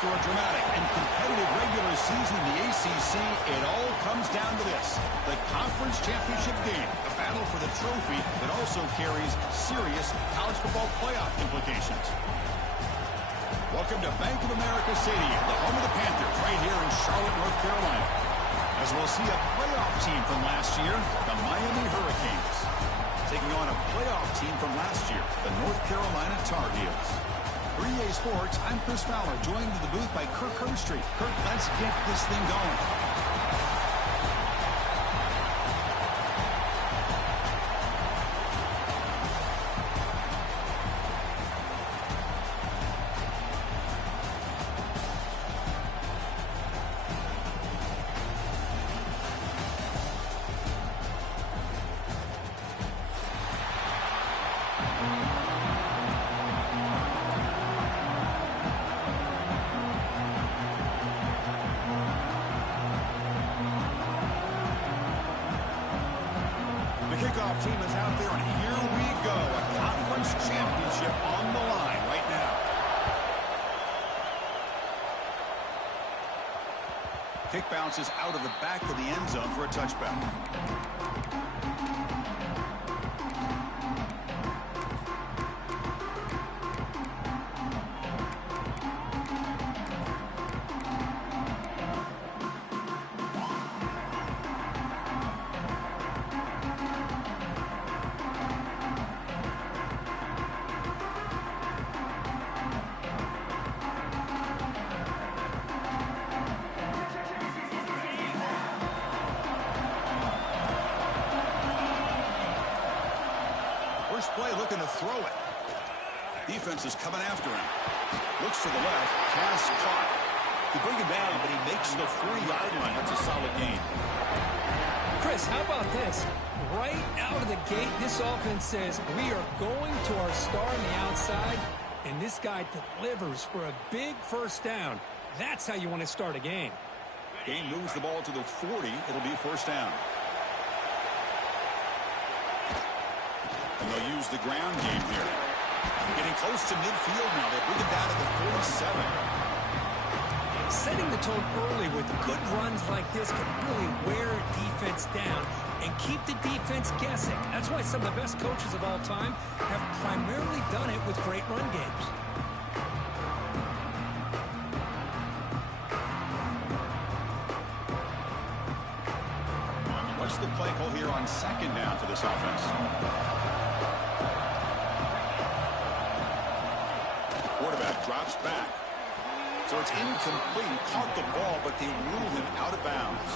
After a dramatic and competitive regular season in the ACC, it all comes down to this: the conference championship game, a battle for the trophy that also carries serious college football playoff implications. Welcome to Bank of America Stadium, the home of the Panthers, right here in Charlotte, North Carolina. As we'll see a playoff team from last year, the Miami Hurricanes, taking on a playoff team from last year, the North Carolina Tar Heels. For EA Sports, I'm Chris Fowler, joined in the booth by Kirk Herbstreit. Kirk, let's get this thing going. Kickoff team is out there, and here we go. A conference championship on the line right now. Kick bounces out of the back of the end zone for a touchback. First play looking to throw it. Defense is coming after him. Looks to the left. Pass caught. They bring him down, but he makes the 4-yard line. That's a solid gain. Chris, how about this? Right out of the gate, this offense says, we are going to our star on the outside, and this guy delivers for a big first down. That's how you want to start a game. Game moves the ball to the 40. It'll be first down. And they'll use the ground game here. Getting close to midfield now. They bring it down to the 47. Setting the tone early with good runs like this can really wear a defense down and keep the defense guessing. That's why some of the best coaches of all time have primarily done it with great run games. What's the play call here on second down for this offense? Quarterback drops back. So it's incomplete. He caught the ball, but they ruled him out of bounds.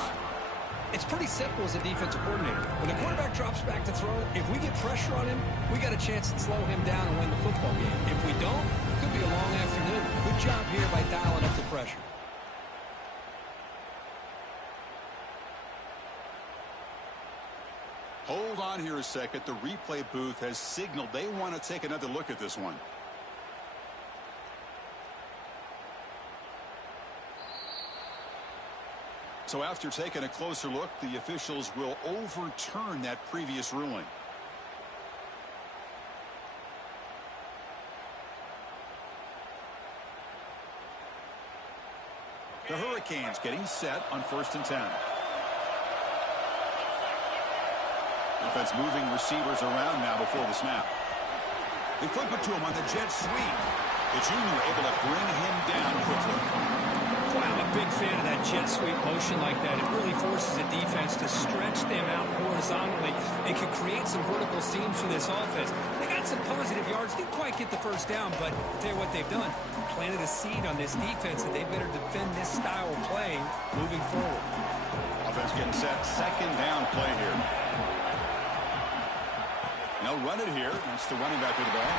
It's pretty simple as a defensive coordinator. When the quarterback drops back to throw, if we get pressure on him, we got a chance to slow him down and win the football game. If we don't, it could be a long afternoon. Good job here by dialing up the pressure. Hold on here a second. The replay booth has signaled they want to take another look at this one. So after taking a closer look, the officials will overturn that previous ruling. The Hurricanes getting set on 1st and 10. Offense moving receivers around now before the snap. They flip it to him on the jet sweep. The junior able to bring him down quickly. Wow, I'm a big fan of that jet sweep motion like that. It really forces a defense to stretch them out horizontally and can create some vertical seams for this offense. They got some positive yards. Didn't quite get the first down, but I'll tell you what they've done. Planted a seed on this defense, and they better defend this style of playing moving forward. Offense getting set. Second down play here. They'll run it here. That's the running back with the ball.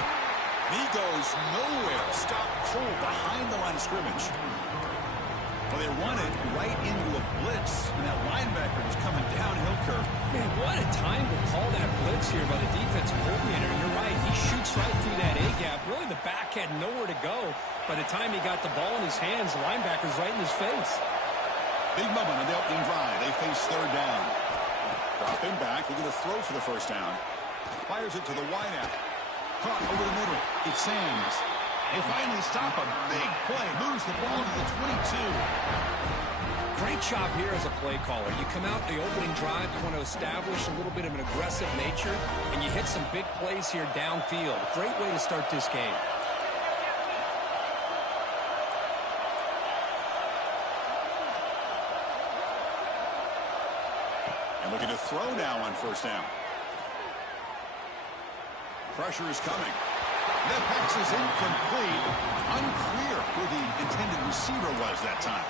He goes nowhere. Stop cold behind the line of scrimmage. Well, they run it right into a blitz, and that linebacker is coming downhill curve. Man, what a time to call that blitz here by the defensive coordinator. You're right. He shoots right through that A-gap. Really, the back had nowhere to go. By the time he got the ball in his hands, the linebacker's right in his face. Big moment on the opening drive. They face third down. Dropping back. Looking to throw for the first down. Fires it to the wideout. Caught over the middle. It's Sands. They finally stop a big play. Moves the ball to the 22. Great job here as a play caller. You come out the opening drive, you want to establish a little bit of an aggressive nature, and you hit some big plays here downfield. Great way to start this game. And looking to throw now on first down. Pressure is coming. The pass is incomplete. Unclear who the intended receiver was that time.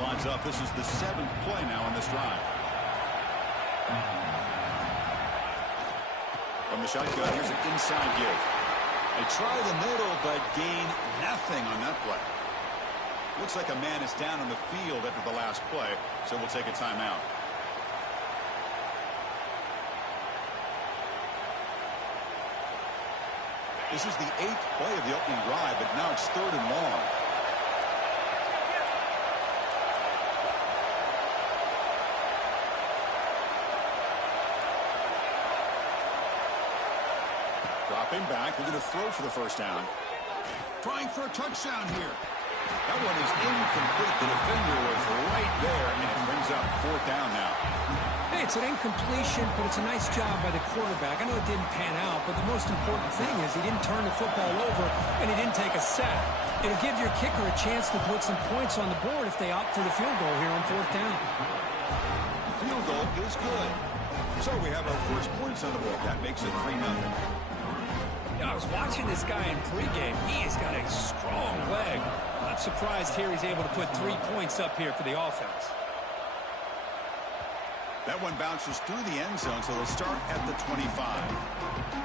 Lines up. This is the 7th play now on this drive. From the shotgun, here's an inside give. They try the middle, but gain nothing on that play. Looks like a man is down on the field after the last play, so we'll take a timeout. This is the 8th play of the opening drive, but now it's 3rd and long. Dropping back, looking to throw for the first down. Trying for a touchdown here. That one is incomplete. The defender was right there, and it brings up 4th down now. Hey, it's an incompletion, but it's a nice job by the quarterback. I know it didn't pan out, but the most important thing is he didn't turn the football over, and he didn't take a sack. It'll give your kicker a chance to put some points on the board if they opt for the field goal here on 4th down. Field goal is good. So we have our first points on the board. That makes it 3-0. I was watching this guy in pregame. He has got a strong leg. Not surprised here he's able to put 3 points up here for the offense. That one bounces through the end zone, so they'll start at the 25.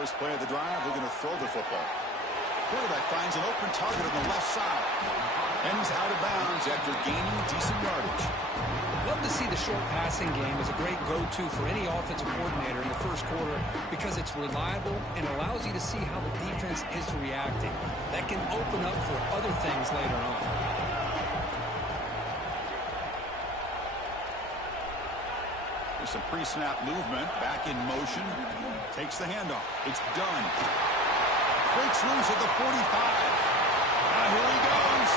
First play of the drive, we're going to throw the football. Quarterback finds an open target on the left side. And he's out of bounds after gaining decent yardage. Love to see the short passing game as a great go-to for any offensive coordinator in the first quarter because it's reliable and allows you to see how the defense is reacting. That can open up for other things later on. There's some pre-snap movement. Back in motion. Takes the handoff. It's done. Breaks loose at the 45. Now here he goes.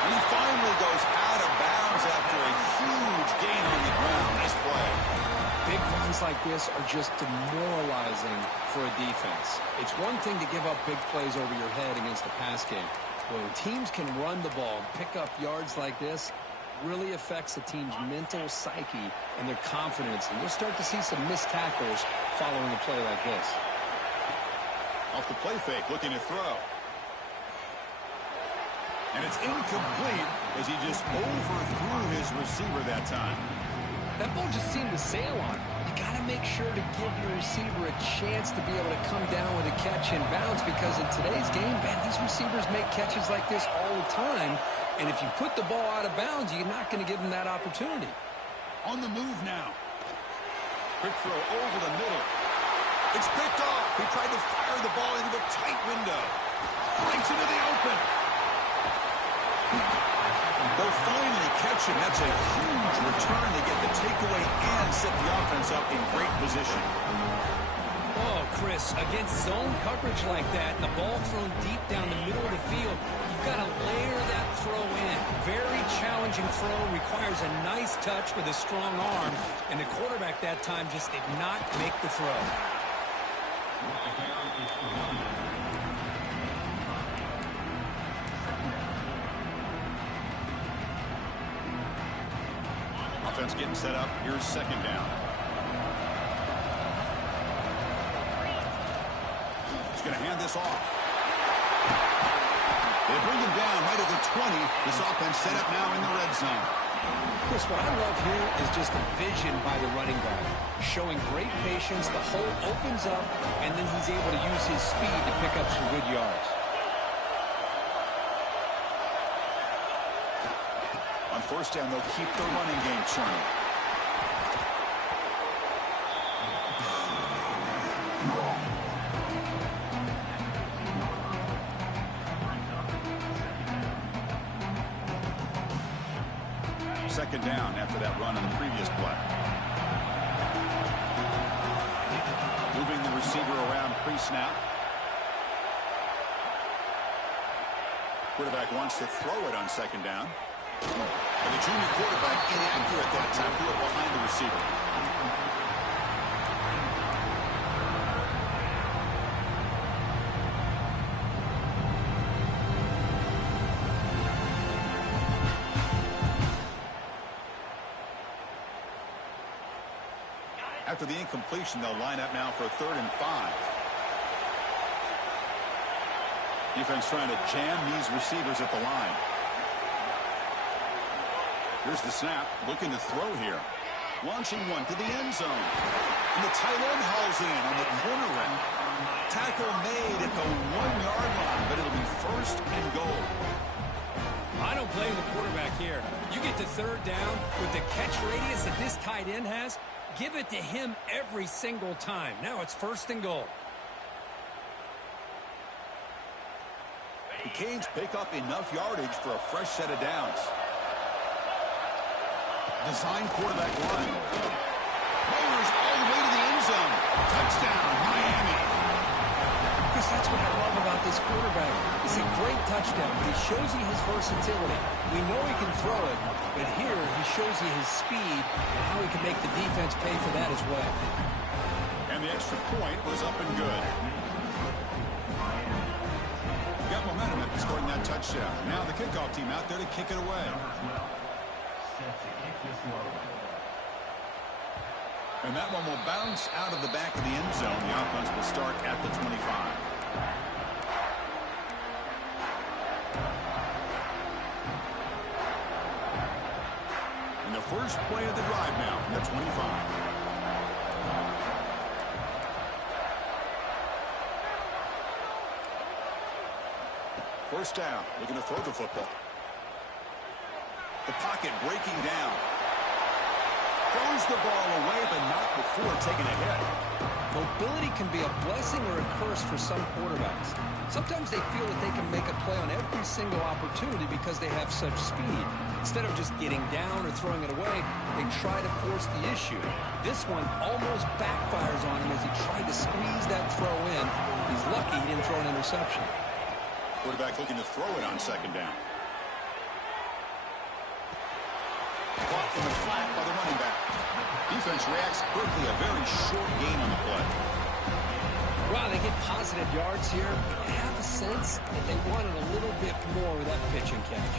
And he finally goes out of bounds after a huge gain on the ground. Nice play. Big runs like this are just demoralizing for a defense. It's one thing to give up big plays over your head against a pass game. When teams can run the ball and pick up yards like this, really affects the team's mental psyche and their confidence. And you'll start to see some missed tackles following a play like this. Off the play fake, looking to throw. And it's incomplete as he just overthrew his receiver that time. That ball just seemed to sail on him. You got to make sure to give your receiver a chance to be able to come down with a catch and bounce because in today's game, man, these receivers make catches like this all the time. And if you put the ball out of bounds, you're not going to give them that opportunity. On the move now. Quick throw over the middle. It's picked off. He tried to fire the ball into the tight window. Breaks into the open. They'll finally catch him. That's a huge return. They get the takeaway and set the offense up in great position. Oh, Chris, against zone coverage like that, and the ball thrown deep down the middle of the field, you've got to layer that throw in. Very challenging throw, requires a nice touch with a strong arm, and the quarterback that time just did not make the throw. Offense getting set up. Here's second down. He's going to hand this off. They bring him down right at the 20. This offense set up now in the red zone. Chris, what I love here is just the vision by the running back. Showing great patience, the hole opens up, and then he's able to use his speed to pick up some good yards. On first down, they'll keep the running game churning. Second down after that run on the previous play. Moving the receiver around pre-snap. Quarterback wants to throw it on second down. And the junior quarterback inaccurate that time, threw it behind the receiver. After the incompletion, they'll line up now for 3rd and 5. Defense trying to jam these receivers at the line. Here's the snap, looking to throw here. Launching one to the end zone. And the tight end hauls in on the corner route. Tackle made at the 1-yard line, but it'll be 1st and goal. I don't blame the quarterback here. You get to 3rd down with the catch radius that this tight end has. Give it to him every single time. Now it's 1st and goal. The Canes pick up enough yardage for a fresh set of downs. Design quarterback run. Powers all the way to the end zone. Touchdown, Miami. Chris, that's what I love about this quarterback. It's a great touchdown, but he shows you his versatility. We know he can throw it, but here he shows you his speed and how he can make the defense pay for that as well. And the extra point was up and good. Got momentum after scoring that touchdown. Now the kickoff team out there to kick it away. And that one will bounce out of the back of the end zone. The offense will start at the 25. And the first play of the drive now from the 25. First down, looking to throw the football. The pocket breaking down. Throws the ball away, but not before taking a hit. Mobility can be a blessing or a curse for some quarterbacks. Sometimes they feel that they can make a play on every single opportunity because they have such speed. Instead of just getting down or throwing it away, they try to force the issue. This one almost backfires on him as he tried to squeeze that throw in. He's lucky he didn't throw an interception. Quarterback looking to throw it on second down. Caught in the flat by the running back. Defense reacts quickly. A very short gain on the play. Wow, they get positive yards here. I have a sense that they wanted a little bit more with that pitch and catch.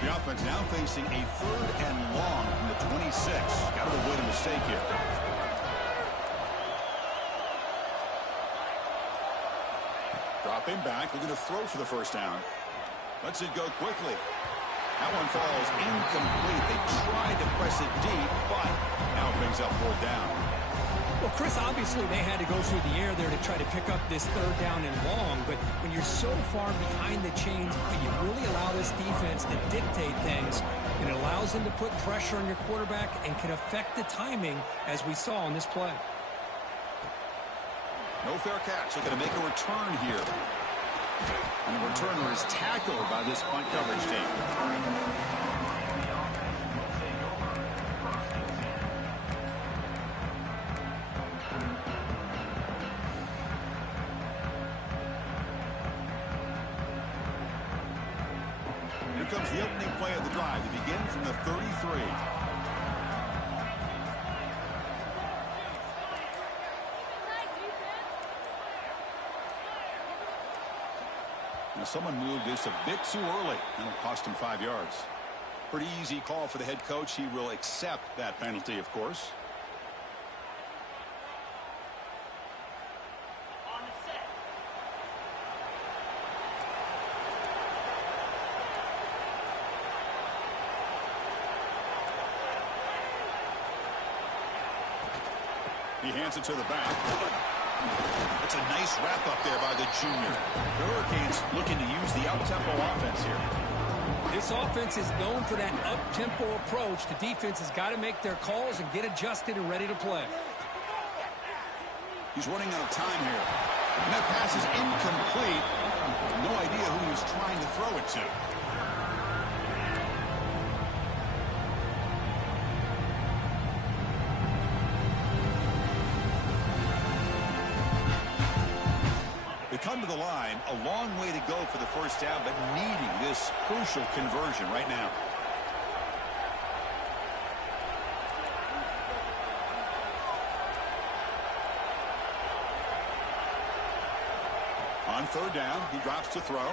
The offense now facing a 3rd and long from the 26. Got to avoid a mistake here. Dropping back, looking to throw for the first down. Lets it go quickly. That one falls incomplete. They tried to press it deep, but now it brings up 4th down. Well, Chris, obviously they had to go through the air there to try to pick up this 3rd down and long, but when you're so far behind the chains, you really allow this defense to dictate things, and it allows them to put pressure on your quarterback and can affect the timing, as we saw on this play. No fair catch. They're going to make a return here. And the returner is tackled by this punt coverage team. Here comes the opening play of the drive. They begin from the 33. Now someone moved this a bit too early, and it'll cost him 5 yards. Pretty easy call for the head coach. He will accept that penalty, of course. He hands it to the back. It's a nice wrap-up there by the junior. The Hurricanes looking to use the up-tempo offense here. This offense is known for that up-tempo approach. The defense has got to make their calls and get adjusted and ready to play. He's running out of time here. And that pass is incomplete. No idea who he was trying to throw it to. They come to the line, a long way to go for the first down, but needing this crucial conversion right now. On third down, he drops to throw.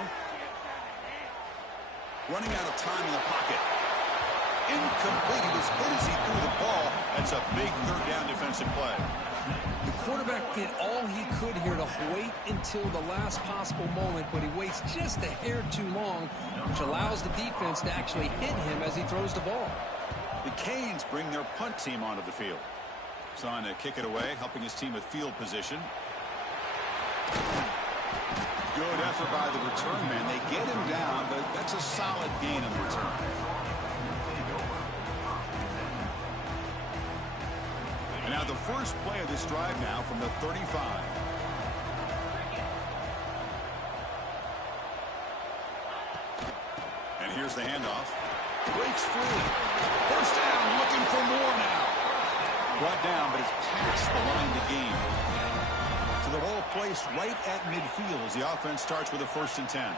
Running out of time in the pocket. Incomplete. He was hit as he threw the ball. That's a big third down defensive play. The quarterback did all he could here to wait until the last possible moment, but he waits just a hair too long, which allows the defense to actually hit him as he throws the ball. The Canes bring their punt team onto the field. He's on to kick it away, helping his team with field position. Good effort by the return man. They get him down, but that's a solid gain on the return. And now the first play of this drive now from the 35. And here's the handoff. Breaks free. First down, looking for more now. Brought down, but it's past the line to gain. So the ball placed right at midfield as the offense starts with a 1st and 10.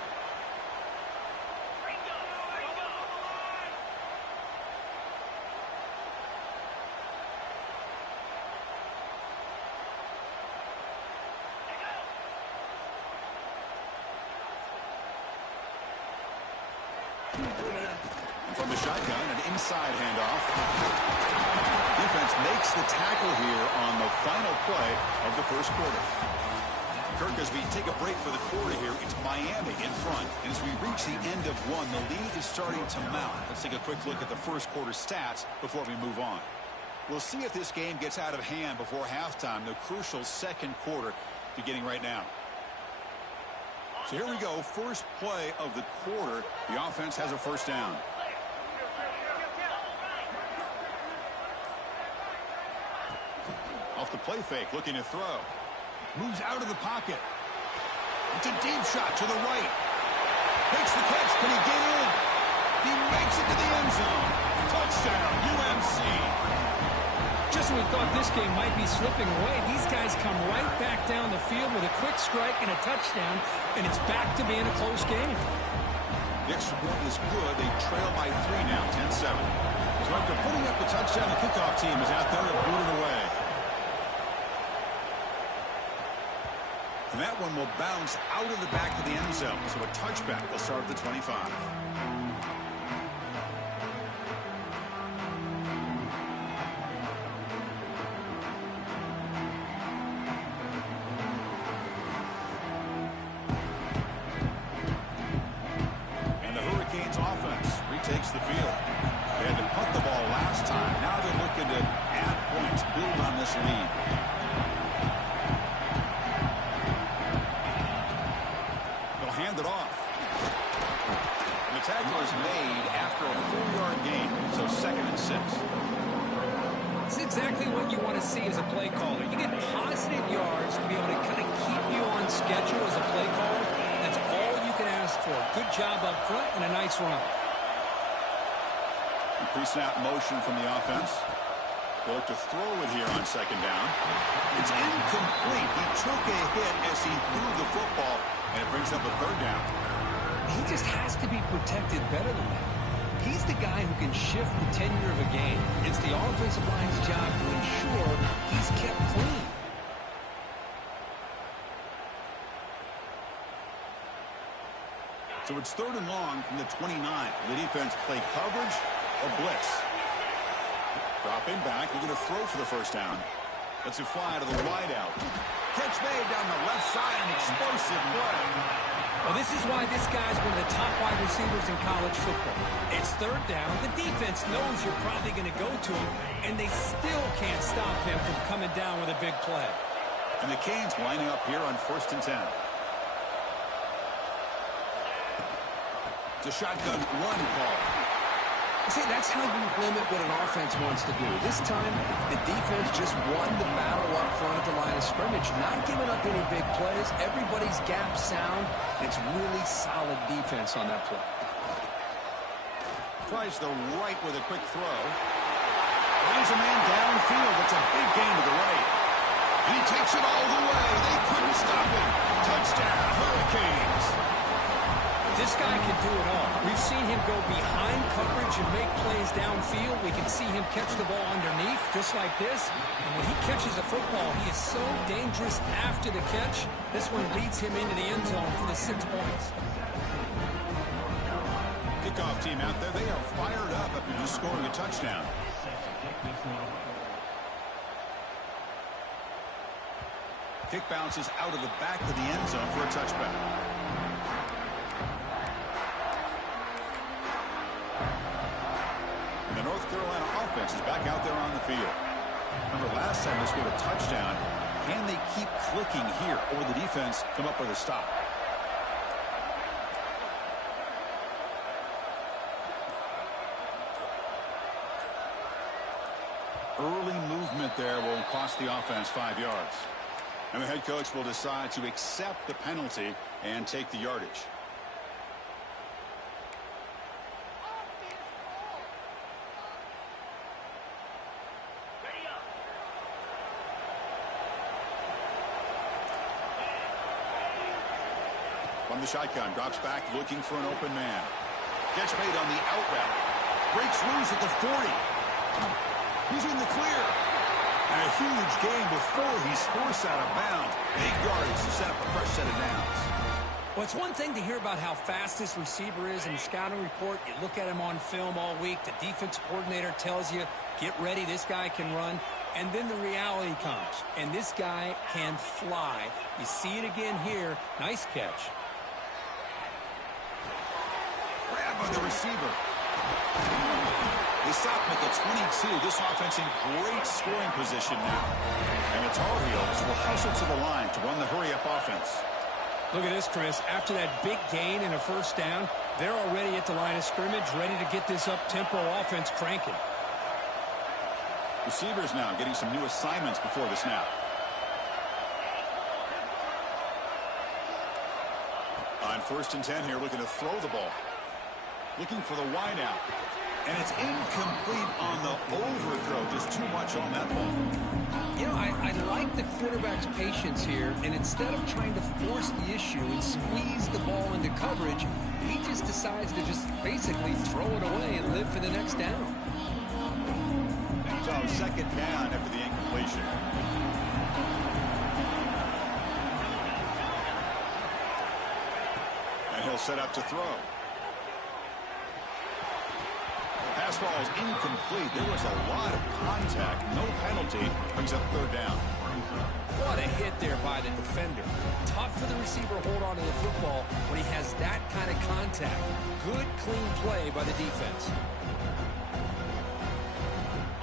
And from the shotgun, an inside handoff. Defense makes the tackle here on the final play of the first quarter. Kirk, as we take a break for the quarter here, it's Miami in front. And as we reach the end of one, the lead is starting to mount. Let's take a quick look at the first quarter stats before we move on. We'll see if this game gets out of hand before halftime, the crucial second quarter beginning right now. So here we go, first play of the quarter. The offense has a first down. Off the play fake, looking to throw. Moves out of the pocket. It's a deep shot to the right. Makes the catch. Can he get in? He makes it to the end zone. Touchdown, UNC. Just when we thought this game might be slipping away, these guys come right back down the field with a quick strike and a touchdown, and it's back to being a close game. The extra point is good. They trail by 3 now, 10-7. So after putting up the touchdown, the kickoff team is out there and booted away. And that one will bounce out of the back of the end zone. So a touchback will start at the 25. And the Hurricanes offense retakes the field. They had to punt the ball last time. Now they're looking to add points, build on this lead. Hand it off. And the tackle is made after a 4-yard gain, so 2nd and 6. It's exactly what you want to see as a play caller. You get positive yards to be able to kind of keep you on schedule as a play caller. That's all you can ask for. Good job up front and a nice run. Pre-snap motion from the offense. They'll look to throw it here on 2nd down. It's incomplete. He took a hit as he threw the football, and it brings up a 3rd down. He just has to be protected better than that. He's the guy who can shift the tenure of a game. It's the offensive line's job to ensure he's kept clean. So it's 3rd and long from the 29. The defense play coverage. a blitz. Dropping back, we're going to throw for the first down. Let's it fly to the wide out. Catch made down the left side, an explosive play. Well, this is why this guy's one of the top wide receivers in college football. It's third down. The defense knows you're probably going to go to him, and they still can't stop him from coming down with a big play. And the Canes lining up here on 1st and 10. It's a shotgun run call. See, that's how you limit what an offense wants to do. This time, the defense just won the battle up front at the line of scrimmage, not giving up any big plays. Everybody's gap sound. It's really solid defense on that play. Tries the right with a quick throw. Finds a man downfield. It's a big gain to the right. And he takes it all the way. They couldn't stop him. Touchdown, Hurricanes. This guy can do it all. We've seen him go behind coverage and make plays downfield. We can see him catch the ball underneath, just like this. And when he catches a football, he is so dangerous after the catch. This one leads him into the end zone for the 6 points. Kickoff team out there. They are fired up after just scoring a touchdown. Kick bounces out of the back of the end zone for a touchback. And the North Carolina offense is back out there on the field. Remember, last time they scored a touchdown. Can they keep clicking here, or will the defense come up with a stop? Early movement there will cost the offense 5 yards. And the head coach will decide to accept the penalty and take the yardage. From the shotgun, drops back looking for an open man. Catch made on the out route. Breaks loose at the 40. He's in the clear. And a huge gain before he's forced out of bounds. Big yardage to set up a fresh set of downs. Well, it's one thing to hear about how fast this receiver is in the scouting report. You look at him on film all week. The defense coordinator tells you, get ready, this guy can run. And then the reality comes. And this guy can fly. You see it again here. Nice catch. Grab by the receiver. They stop him at the 22. This offense in great scoring position now. And the Tar Heels will hustle to the line to run the hurry-up offense. Look at this, Chris. After that big gain and a first down, they're already at the line of scrimmage, ready to get this up-tempo offense cranking. Receivers now getting some new assignments before the snap. On 1st and 10 here, looking to throw the ball. Looking for the wide out. And it's incomplete on the overthrow. Just too much on that ball. You know, I like the quarterback's patience here, and instead of trying to force the issue and squeeze the ball into coverage, he just decides to just basically throw it away and live for the next down. So 2nd down after the incompletion. And he'll set up to throw. Pass ball is incomplete. There was a lot of contact. No penalty. Brings up 3rd down. What a hit there by the defender. Tough for the receiver to hold on to the football when he has that kind of contact. Good, clean play by the defense.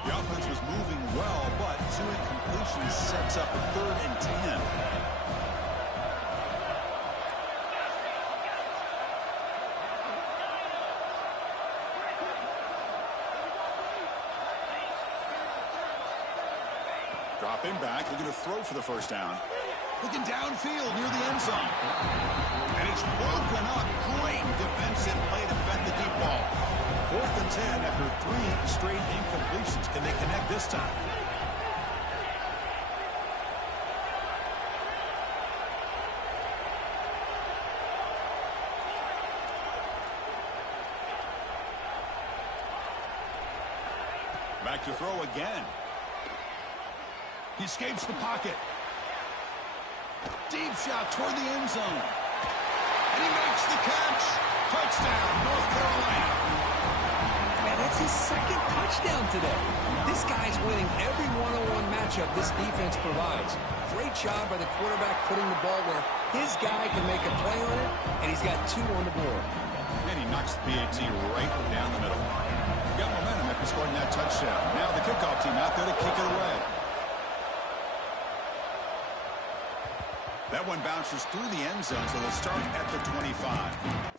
The offense was moving well, but 2 incompletions sets up a 3rd and 10. Dropping back, looking to throw for the first down. Looking downfield near the end zone. And it's broken up. Great defensive play to defend the deep ball. 4th and 10 after 3 straight incompletions. Can they connect this time? Back to throw again. He escapes the pocket. Deep shot toward the end zone. And he makes the catch. Touchdown, North Carolina. Man, That's his second touchdown today. This guy's winning every one-on-one matchup this defense provides. Great job by the quarterback putting the ball where his guy can make a play on it, and he's got 2 on the board. And he knocks the PAT right down the middle. Got momentum after scoring that touchdown. Now the kickoff team out there to kick it away. That one bounces through the end zone, so they'll start at the 25.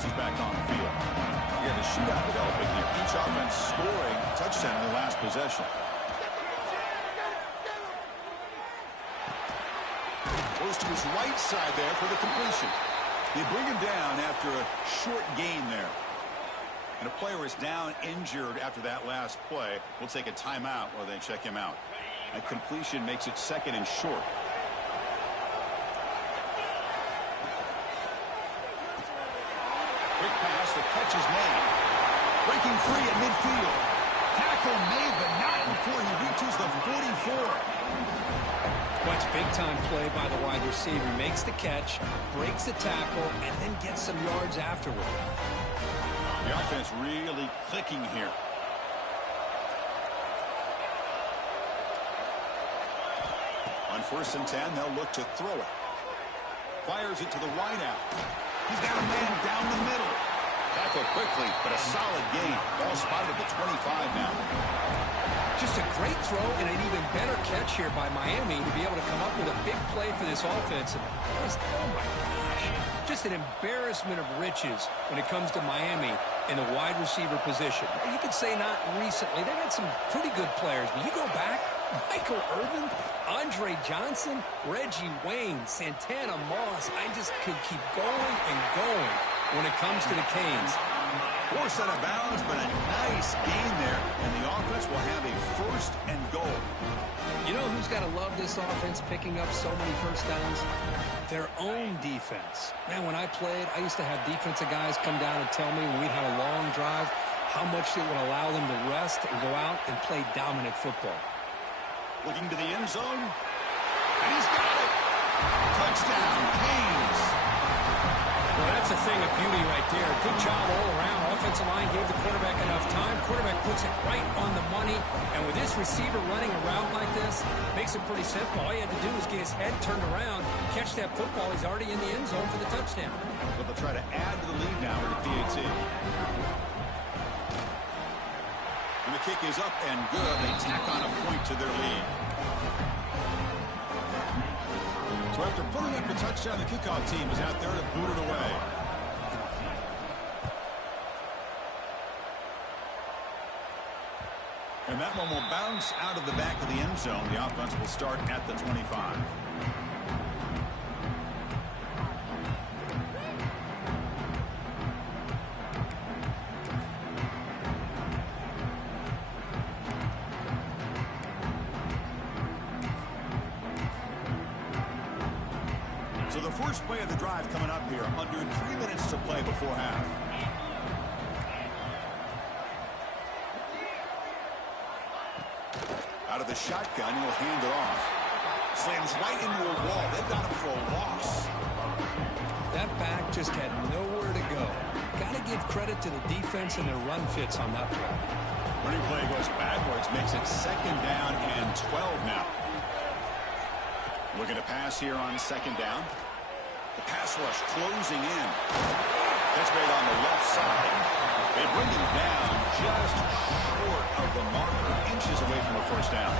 Is back on the field. You got a shootout developing here. Each offense scoring a touchdown in the last possession. Goes to his right side there for the completion. You bring him down after a short gain there. And a player is down injured after that last play. We'll take a timeout while they check him out. A completion makes it 2nd and short. Quick pass, the catch is made. Breaking free at midfield. Tackle made, but not before he reaches the 44. Watch big-time play by the wide receiver. Makes the catch, breaks the tackle, and then gets some yards afterward. The offense really clicking here. On 1st and 10, they'll look to throw it. Fires it to the wideout. He's got a man down the middle. Tackle quickly, but a solid gain. Ball spotted at the 25 now. Just a great throw and an even better catch here by Miami to be able to come up with a big play for this offense. Oh my gosh. Just an embarrassment of riches when it comes to Miami in the wide receiver position. You could say not recently. They've had some pretty good players, but you go back, Michael Irvin, Andre Johnson, Reggie Wayne, Santana Moss. I just could keep going and going when it comes to the Canes. Forced out of bounds, but a nice gain there, and the offense will have a 1st and goal. You know who's got to love this offense picking up so many first downs? Their own defense. Man, when I played, I used to have defensive guys come down and tell me when we'd have a long drive how much it would allow them to rest and go out and play dominant football. Looking to the end zone, and he's got it. Touchdown, Canes. Well, that's a thing of beauty right there. Good job all around. Offensive line gave the quarterback enough time. Quarterback puts it right on the money. And with this receiver running around like this, makes it pretty simple. All you had to do was get his head turned around, catch that football. He's already in the end zone for the touchdown. But they'll try to add to the lead now with the PAT. And the kick is up and good. They tack on a point to their lead. So after putting up the touchdown, the kickoff team is out there to boot it away. And that one will bounce out of the back of the end zone. The offense will start at the 25. So the first play of the drive coming up here, under 3 minutes to play before half. Out of the shotgun, he'll hand it off. Slams right into a wall. They've got him for a loss. That back just had nowhere to go. Got to give credit to the defense and their run fits on that play. Running play goes backwards, makes it 2nd down and 12 now. Looking to pass here on 2nd down. The pass rush closing in. That's made on the left side. They bring him down just short of the marker, inches away from a 1st down.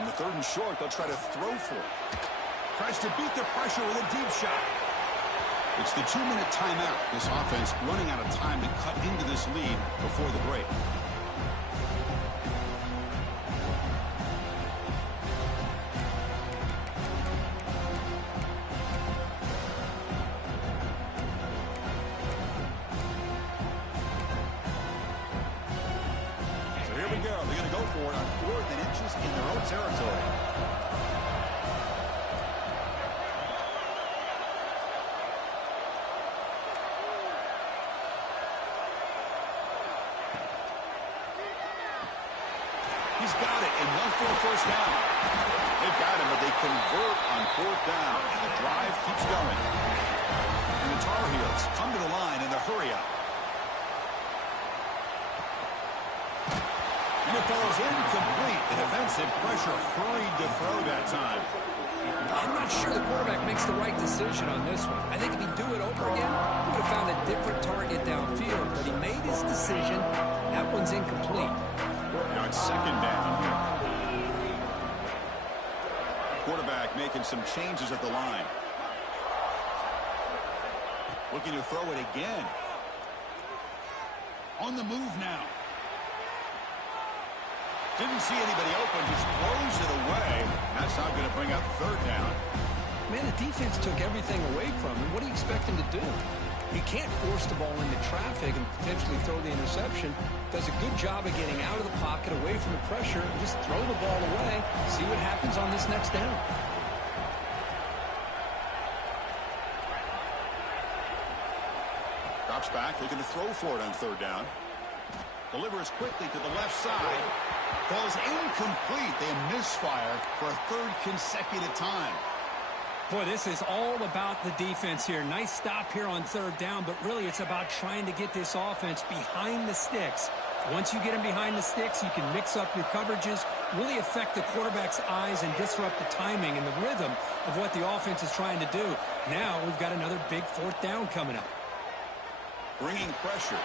In the 3rd and short, they'll try to throw for it. Tries to beat the pressure with a deep shot. It's the 2-minute timeout. This offense running out of time to cut into this lead before the break. So here we go. They're going to go for it on 4th and inches in their own territory. He's got it and one for a first down. They've got him, but they convert on 4th down, and the drive keeps going. And the Tar Heels come to the line in the hurry-up. And it falls incomplete. The defensive pressure hurried to throw that time. I'm not sure the quarterback makes the right decision on this one. I think if he'd do it over again, he would have found a different target downfield. But he made his decision. That one's incomplete. Now it's 2nd down here. Quarterback making some changes at the line. Looking to throw it again. On the move now. Didn't see anybody open, just throws it away. That's not going to bring up 3rd down. Man, the defense took everything away from him. What do you expect him to do? He can't force the ball into traffic and potentially throw the interception. Does a good job of getting out of the pocket, away from the pressure, and just throw the ball away. See what happens on this next down. Drops back, looking to throw for it on 3rd down. Delivers quickly to the left side. Falls incomplete. They misfire for a 3rd consecutive time. Boy, this is all about the defense here. Nice stop here on 3rd down, but really it's about trying to get this offense behind the sticks. Once you get them behind the sticks, you can mix up your coverages, really affect the quarterback's eyes and disrupt the timing and the rhythm of what the offense is trying to do. Now we've got another big 4th down coming up. Bringing pressure.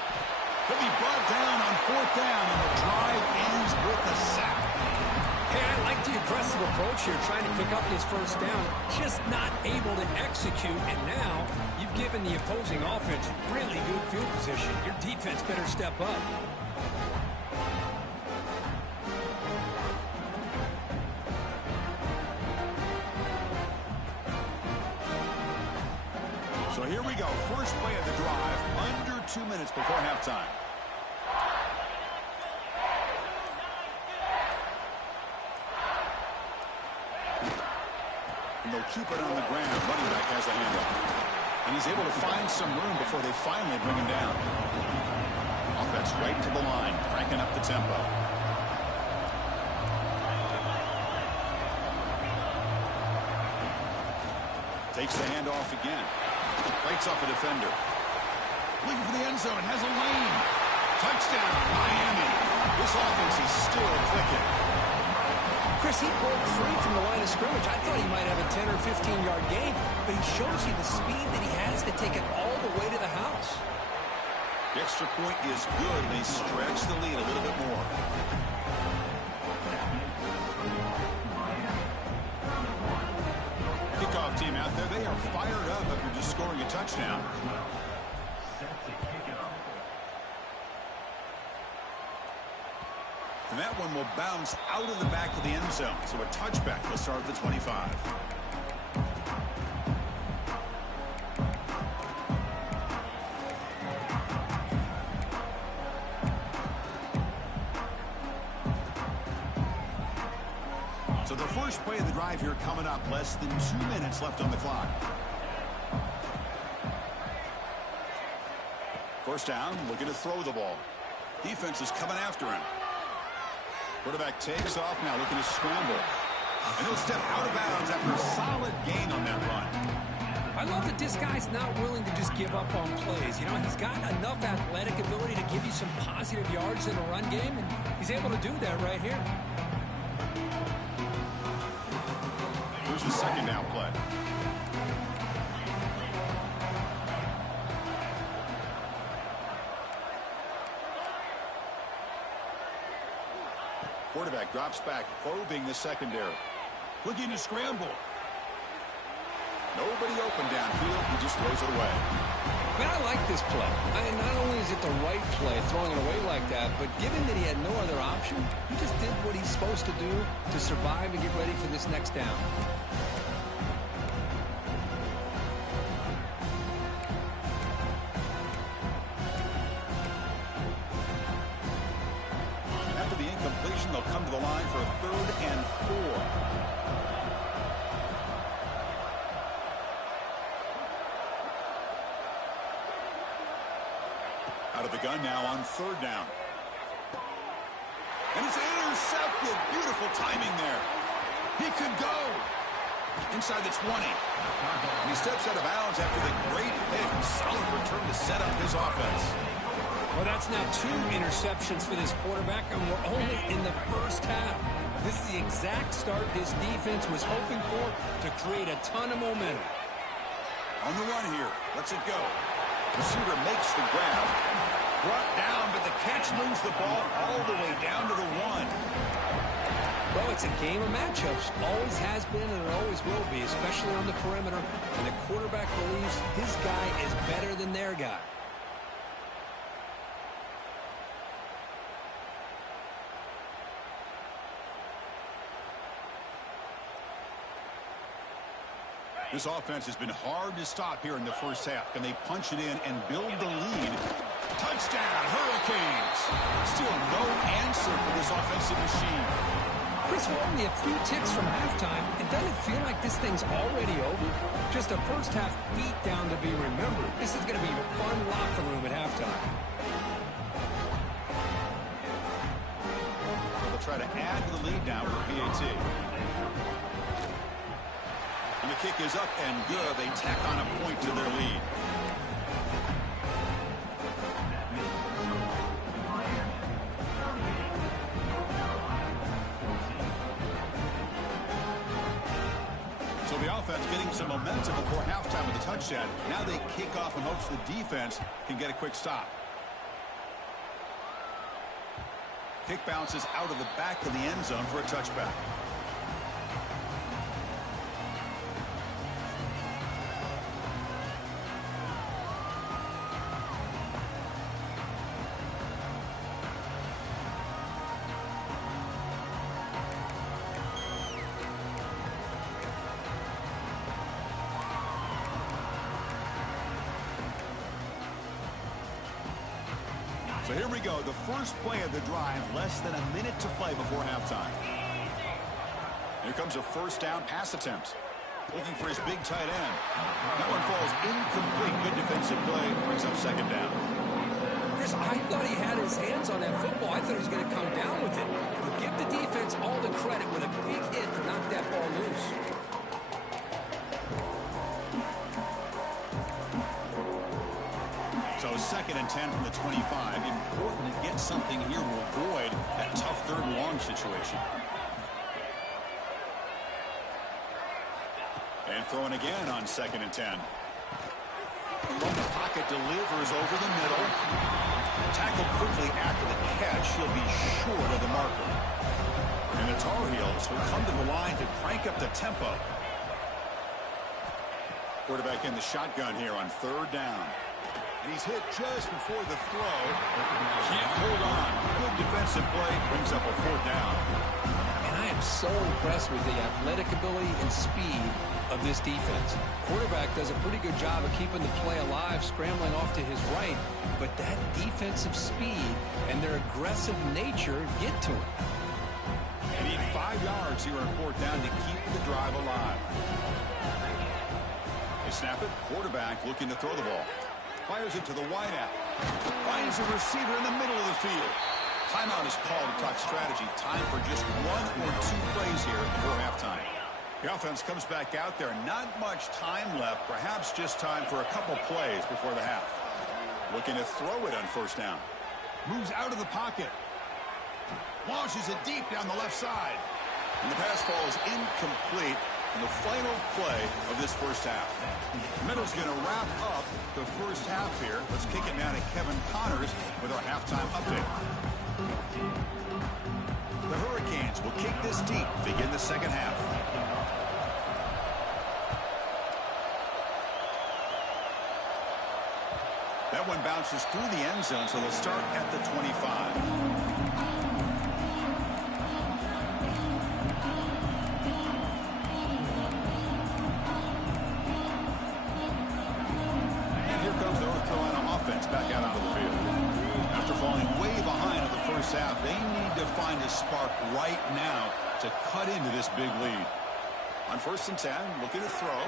He'll be brought down on 4th down, and the drive ends with a sack. Hey, I like the aggressive approach here, trying to pick up his 1st down, just not able to execute, and now you've given the opposing offense really good field position. Your defense better step up. So here we go, first play of the drive, under 2 minutes before halftime. And they'll keep it on the ground. Running back has the handoff. And he's able to find some room before they finally bring him down. Offense right to the line, cranking up the tempo. Takes the handoff again. Breaks off a defender. Looking for the end zone. Has a lane. Touchdown, Miami. This offense is still clicking. Chris, he broke free from the line of scrimmage. I thought he might have a 10 or 15-yard gain, but he shows you the speed that he has to take it all the way to the house. The extra point is good. They stretch the lead a little bit more. Kickoff team out there. They are fired up after just scoring a touchdown. And that one will bounce out of the back of the end zone. So a touchback will start at the 25. So the first play of the drive here coming up. Less than 2 minutes left on the clock. First down, looking to throw the ball. Defense is coming after him. Quarterback takes off now, looking to scramble. And he'll step out of bounds after a solid gain on that run. I love that this guy's not willing to just give up on plays. You know, he's got enough athletic ability to give you some positive yards in the run game, and he's able to do that right here. Here's the 2nd down play. Quarterback drops back, probing the secondary. Looking to scramble. Nobody open downfield. He just throws it away. Man, I like this play. Not only is it the right play, throwing it away like that, but given that he had no other option, he just did what he's supposed to do to survive and get ready for this next down. After the incompletion, they'll come to the line for a 3rd and 4. Out of the gun now on 3rd down. And it's intercepted. Beautiful timing there. He could go inside the 20. And he steps out of bounds after the great hit. Solid return to set up his offense. Well, that's now 2 interceptions for this quarterback, and we're only in the first half. This is the exact start this defense was hoping for to create a ton of momentum. On the run here. Lets it go. Receiver makes the grab. Brought down, but the catch moves the ball all the way down to the 1. Well, it's a game of matchups. Always has been and it always will be, especially on the perimeter. And the quarterback believes his guy is better than their guy. This offense has been hard to stop here in the first half. Can they punch it in and build the lead? Touchdown, Hurricanes! Still no answer for this offensive machine. Chris, we're only a few ticks from halftime. It doesn't feel like this thing's already over. Just a first half beatdown to be remembered. This is going to be a fun locker room at halftime. They'll try to add to the lead now for PAT. And the kick is up and good. They tack on a point to their lead. So the offense getting some momentum before halftime with a touchdown. Now they kick off in hopes the defense can get a quick stop. Kick bounces out of the back of the end zone for a touchback. So here we go, the first play of the drive, less than a minute to play before halftime. Here comes a first down pass attempt. Looking for his big tight end. That one falls incomplete. Good defensive play, brings up 2nd down. Chris, I thought he had his hands on that football. I thought he was going to come down with it. But give the defense all the credit with a big hit to knock that ball loose. So 2nd and 10 from the 25. Important to get something here to avoid that tough 3rd and long situation. And throwing again on 2nd and 10. From the pocket, delivers over the middle. Tackled quickly after the catch. He'll be short of the marker. And the Tar Heels will come to the line to crank up the tempo. Quarterback in the shotgun here on 3rd down. And he's hit just before the throw. Can't hold on. Good defensive play. Brings up a 4th down. And I am so impressed with the athletic ability and speed of this defense. Quarterback does a pretty good job of keeping the play alive, scrambling off to his right. But that defensive speed and their aggressive nature get to him. They need 5 yards here on 4th down to keep the drive alive. They snap it. Quarterback looking to throw the ball. Fires it to the wideout. Finds a receiver in the middle of the field. Timeout is called to talk strategy. Time for just 1 or 2 plays here before halftime. The offense comes back out there. Not much time left. Perhaps just time for a couple plays before the half. Looking to throw it on 1st down. Moves out of the pocket. Launches it deep down the left side. And the pass falls incomplete. In the final play of this first half. Middle's going to wrap up the first half here. Let's kick it now to Kevin Connors with our halftime update. The Hurricanes will kick this deep to begin the 2nd half. That one bounces through the end zone, so they'll start at the 25. Back out onto the field. After falling way behind in the first half, they need to find a spark right now to cut into this big lead. On 1st and 10, looking to throw.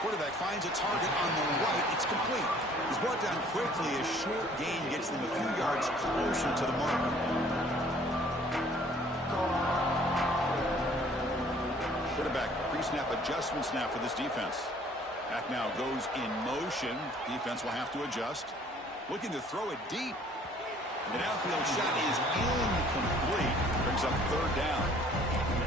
Quarterback finds a target on the right. It's complete. He's brought down quickly. A short gain gets them a few yards closer to the mark. Quarterback pre-snap adjustment snap for this defense. Back now goes in motion. Defense will have to adjust. Looking to throw it deep. And the downfield shot is incomplete. Brings up 3rd down.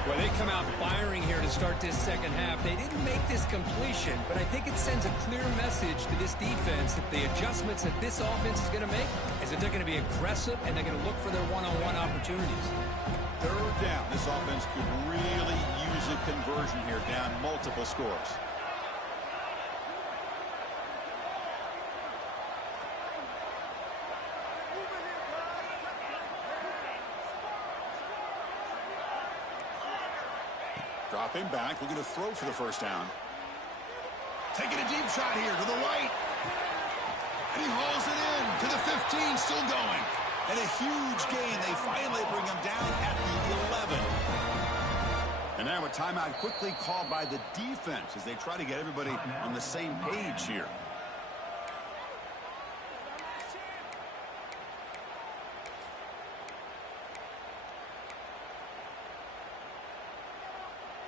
Well, they come out firing here to start this second half. They didn't make this completion, but I think it sends a clear message to this defense that the adjustments that this offense is going to make is that they're going to be aggressive and they're going to look for their one-on-one opportunities. 3rd down. This offense could really use a conversion here, down multiple scores. Dropping back, looking to throw for the 1st down. Taking a deep shot here to the right. And he hauls it in to the 15, still going. And a huge gain. They finally bring him down at the 11. And now a timeout quickly called by the defense as they try to get everybody on the same page here.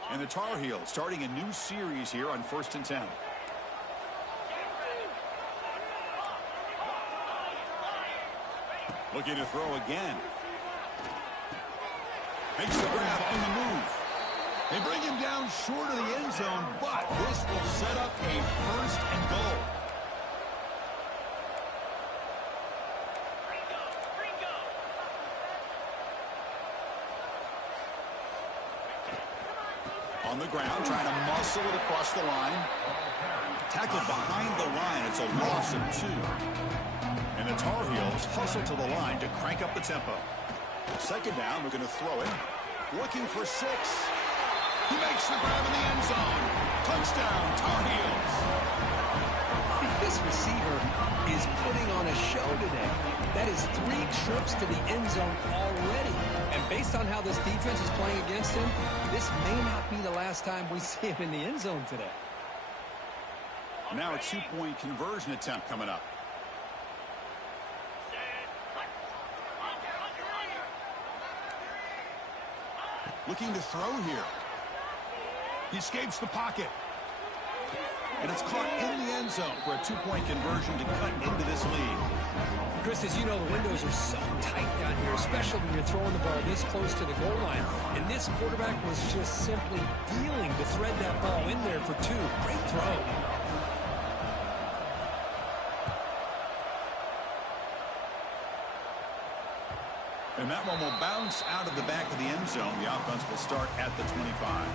And the Tar Heels starting a new series here on 1st and 10. Looking to throw again. Makes the grab on the move. They bring him down short of the end zone, but this will set up a 1st and goal. On the ground, trying to muscle it across the line. Tackled behind the line. It's a loss of 2. And the Tar Heels hustle to the line to crank up the tempo. 2nd down, we're going to throw it. Looking for 6. He makes the grab in the end zone. Touchdown, Tar Heels. This receiver is putting on a show today. That is 3 trips to the end zone already. And based on how this defense is playing against him, this may not be the last time we see him in the end zone today. Now a 2-point conversion attempt coming up. Looking to throw here. He escapes the pocket. And it's caught in the end zone for a 2-point conversion to cut into this lead. Chris, as you know, the windows are so tight down here, especially when you're throwing the ball this close to the goal line. And this quarterback was just simply dealing to thread that ball in there for 2. Great throw. And that one will bounce out of the back of the end zone. The offense will start at the 25.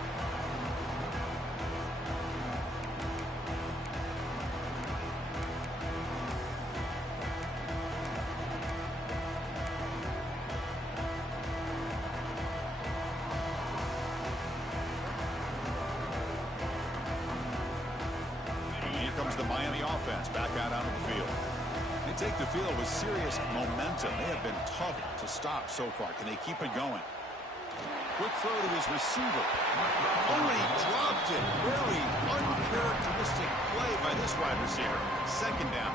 Here comes the Miami offense back out onto the field. They take the field with serious momentum. They have been tough to stop so far. Can they keep it going? Quick throw to his receiver. Oh, and he dropped it. Very uncharacteristic play by this wide receiver. 2nd down.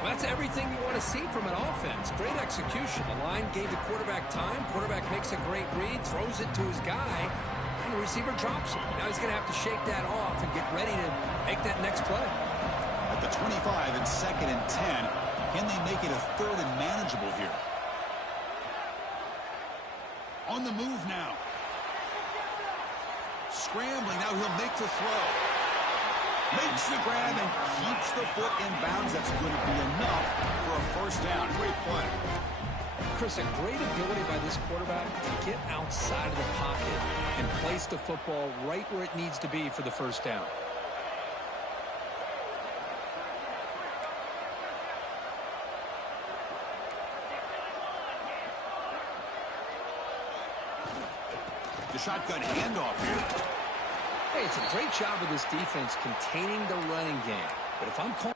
Well, that's everything you want to see from an offense. Great execution. The line gave the quarterback time. Quarterback makes a great read, throws it to his guy, and the receiver drops it. Now he's going to have to shake that off and get ready to make that next play. At the 25 and 2nd and 10, can they make it a 3rd and manageable here? On the move now. Scrambling. Now he'll make the throw. Makes the grab and keeps the foot in bounds. That's going to be enough for a 1st down. Great play. Chris, a great ability by this quarterback to get outside of the pocket and place the football right where it needs to be for the 1st down. The shotgun handoff here. Hey, it's a great job of this defense containing the running game. But if I'm calling...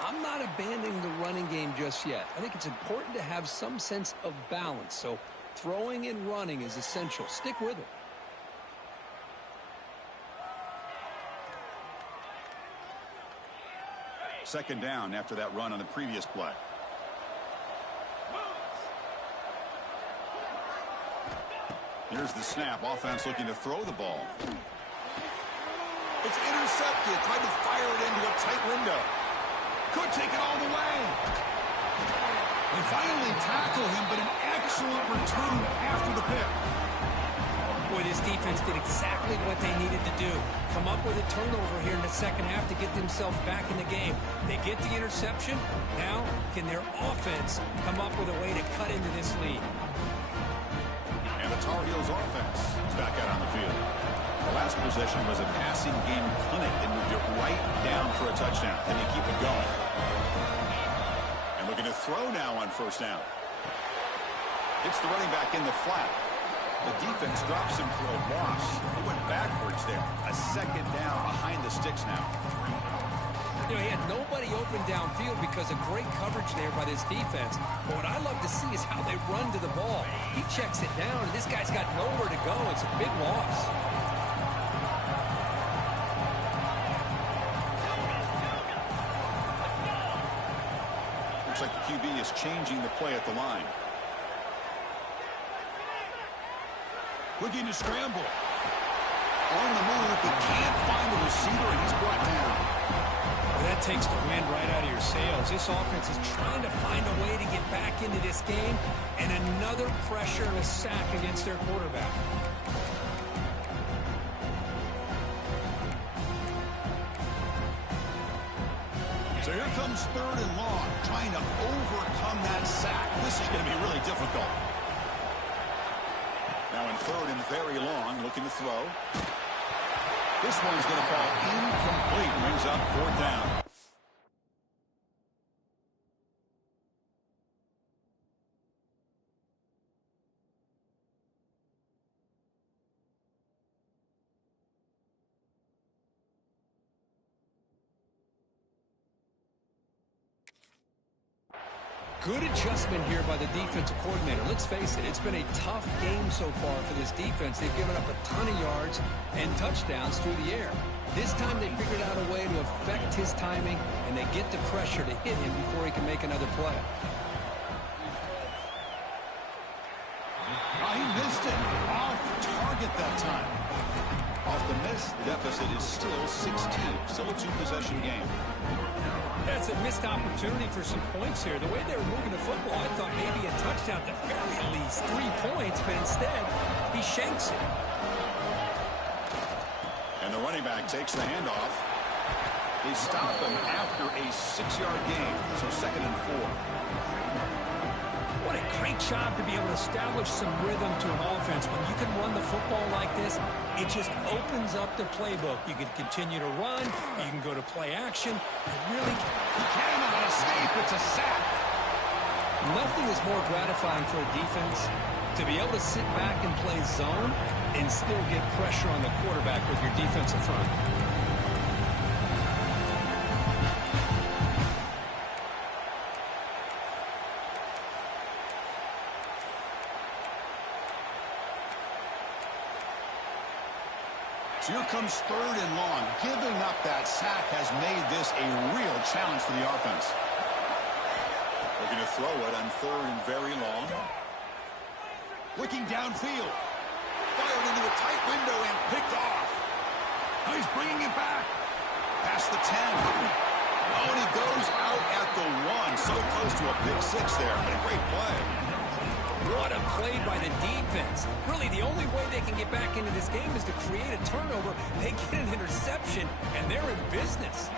I'm not abandoning the running game just yet. I think it's important to have some sense of balance. So throwing and running is essential. Stick with it. Second down after that run on the previous play. Here's the snap. Offense looking to throw the ball. It's intercepted. Tried to fire it into a tight window. Could take it all the way. They finally tackle him, but an excellent return after the pick. Boy, this defense did exactly what they needed to do. Come up with a turnover here in the second half to get themselves back in the game. They get the interception. Now, can their offense come up with a way to cut into this lead? And the Tar Heels offense is back out on the field. The last possession was a passing game clinic. They moved it right down for a touchdown. Then they keep it going. And looking to throw now on first down. It's the running back in the flat. The defense drops him for a loss. He went backwards there. A second down behind the sticks now. You know, he had nobody open downfield because of great coverage there by this defense. But what I love to see is how they run to the ball. He checks it down, and this guy's got nowhere to go. It's a big loss. Looks like the QB is changing the play at the line. Looking to scramble. On the move, but can't find the receiver, and he's brought down. Well, that takes the wind right out of your sails. This offense is trying to find a way to get back into this game, and another pressure and a sack against their quarterback. So here comes third and long, trying to overcome that sack. This is going to be really difficult. Now in third and very long, looking to throw. This one's going to fall incomplete. Brings up fourth down. Good adjustment here by the defensive coordinator. Let's face it, it's been a tough game so far for this defense. They've given up a ton of yards and touchdowns through the air. This time they figured out a way to affect his timing, and they get the pressure to hit him before he can make another play. He missed it. Off target that time. Off the miss, the deficit is still 16. Still a two-possession game. That's a missed opportunity for some points here. The way they were moving the football, I thought maybe a touchdown, at the very least 3 points, but instead, he shanks it. And the running back takes the handoff. They stop him after a 6-yard gain, so second and 4. What a great job to be able to establish some rhythm to an offense. When you can run the football like this, it just opens up the playbook. You can continue to run. You can go to play action. You really cannot escape. It's a sack. Nothing is more gratifying for a defense to be able to sit back and play zone and still get pressure on the quarterback with your defensive front. Here comes third and long. Giving up that sack has made this a real challenge for the offense. Looking to throw it on third and very long. Looking downfield. Fired into a tight Picked off. Now he's bringing it back. Past the 10. Oh, and he goes out at the 1. So close to a pick 6 there. But a great play. What a play by the defense. Really, the only way they can get back into this game is to create a turnover. They get an interception, and they're in business.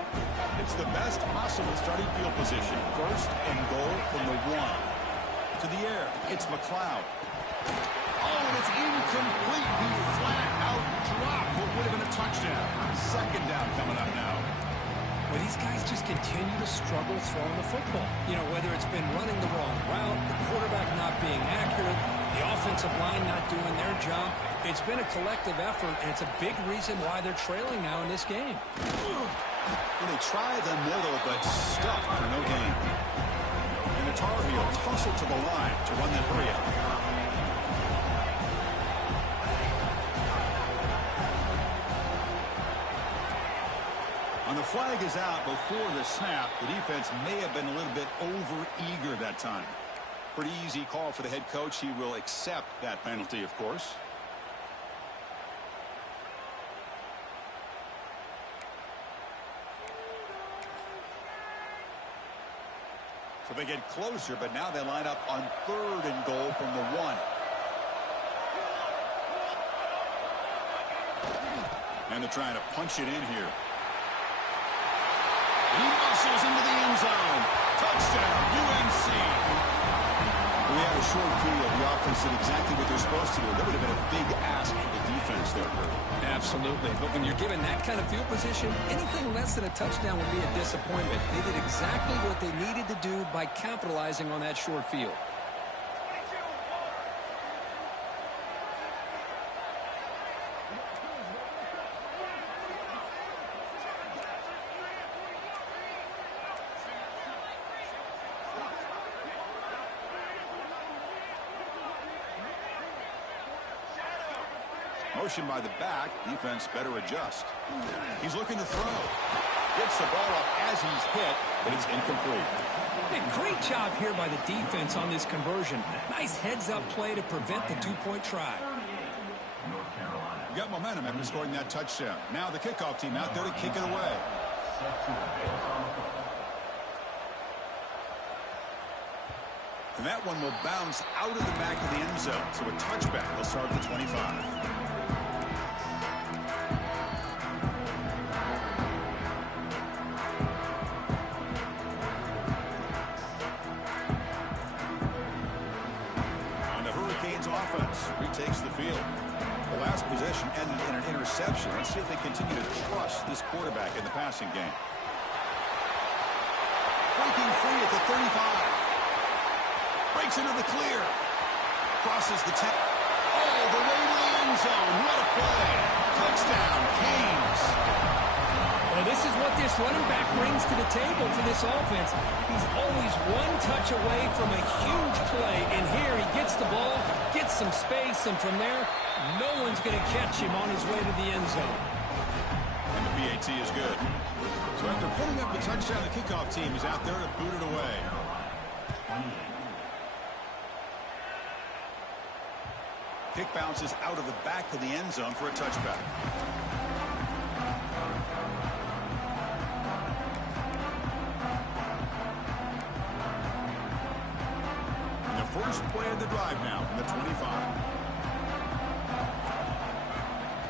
It's the best possible starting field position. First and goal from the 1. To the air. It's McLeod. Oh, and it's incomplete. He flat out dropped what would have been a touchdown. Second down coming up now. Well, these guys just continue to struggle throwing the football. You know, whether it's been running the wrong route, the quarterback not being accurate, the offensive line not doing their job. It's been a collective effort, and it's a big reason why they're trailing now in this game. Well, they try the middle, but stuffed for no gain. And the Tar Heels hustle to the line to run that hurry up. And the flag is out before the snap. The defense may have been a little bit over-eager that time. Pretty easy call for the head coach. He will accept that penalty, of course. So they get closer, but now they line up on 3rd and goal from the 1. And they're trying to punch it in here. He muscles into the end zone. Touchdown, UNC. We had a short field. The offense did exactly what they're supposed to do. That would have been a big ask for the defense there, Kurt. Absolutely. But when you're given that kind of field position, anything less than a touchdown would be a disappointment. They did exactly what they needed to do by capitalizing on that short field. Motion by the back. Defense better adjust. He's looking to throw. Gets the ball up as he's hit, but it's incomplete. Hey, great job here by the defense on this conversion. Nice heads-up play to prevent the two-point try. We got momentum after scoring that touchdown. Now the kickoff team out there to kick it away. And that one will bounce out of the back of the end zone. So a touchback will start at the 25. Retakes the field. The last possession ended in an interception. Let's see if they continue to trust this quarterback in the passing game. Breaking free at the 35. Breaks into the clear. Crosses the 10. Oh, the way to the end zone. What a play. Touchdown, Canes. Well, this is what this running back brings to the table for this offense. He's always one touch away from a huge play, and here he gets the ball, gets some space, and from there, no one's going to catch him on his way to the end zone. And the PAT is good. So after putting up the touchdown, the kickoff team is out there to boot it away. Kick bounces out of the back of the end zone for a touchback. First play of the drive now from the 25.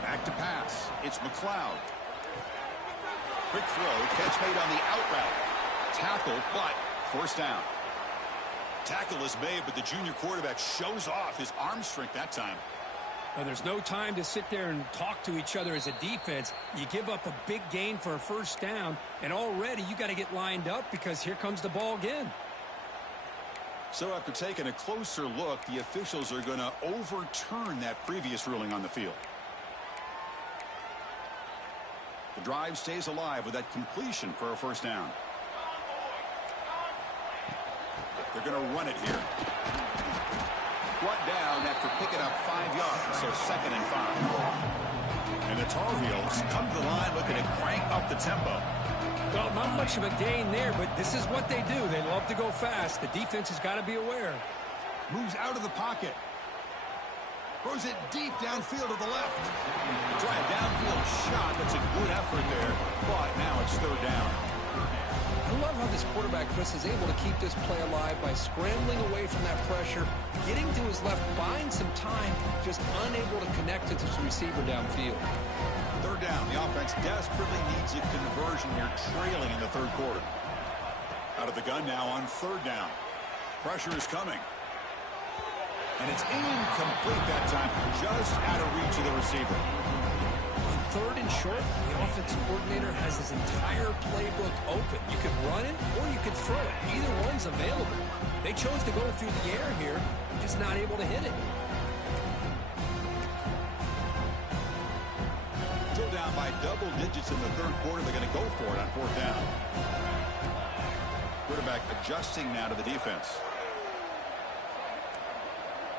Back to pass. It's McLeod. Quick throw. Catch made on the out route. Tackle, but first down. Tackle is made, but the junior quarterback shows off his arm strength that time. Well, there's no time to sit there and talk to each other as a defense. You give up a big gain for a first down, and already you got to get lined up because here comes the ball again. So after taking a closer look, the officials are going to overturn that previous ruling on the field. The drive stays alive with that completion for a first down. They're going to run it here. Brought down after picking up 5 yards, so 2nd and 5. And the Tar Heels come to the line looking to crank up the tempo. Well, not much of a gain there, but this is what they do. They love to go fast. The defense has got to be aware. Moves out of the pocket. Throws it deep downfield to the left. Try a downfield shot. That's a good effort there, but now it's third down. I love how this quarterback, Chris, is able to keep this play alive by scrambling away from that pressure, getting to his left, buying some time, just unable to connect it to the receiver downfield. Third down. The offense desperately needs a conversion here, trailing in the third quarter. Out of the gun now on third down. Pressure is coming. And it's incomplete that time, just out of reach of the receiver. On third and short, the offensive coordinator has his entire playbook open. You could run it or you could throw it. Either one's available. They chose to go through the air here, just not able to hit it. Still down by double digits in the third quarter. They're going to go for it on fourth down. Quarterback adjusting now to the defense.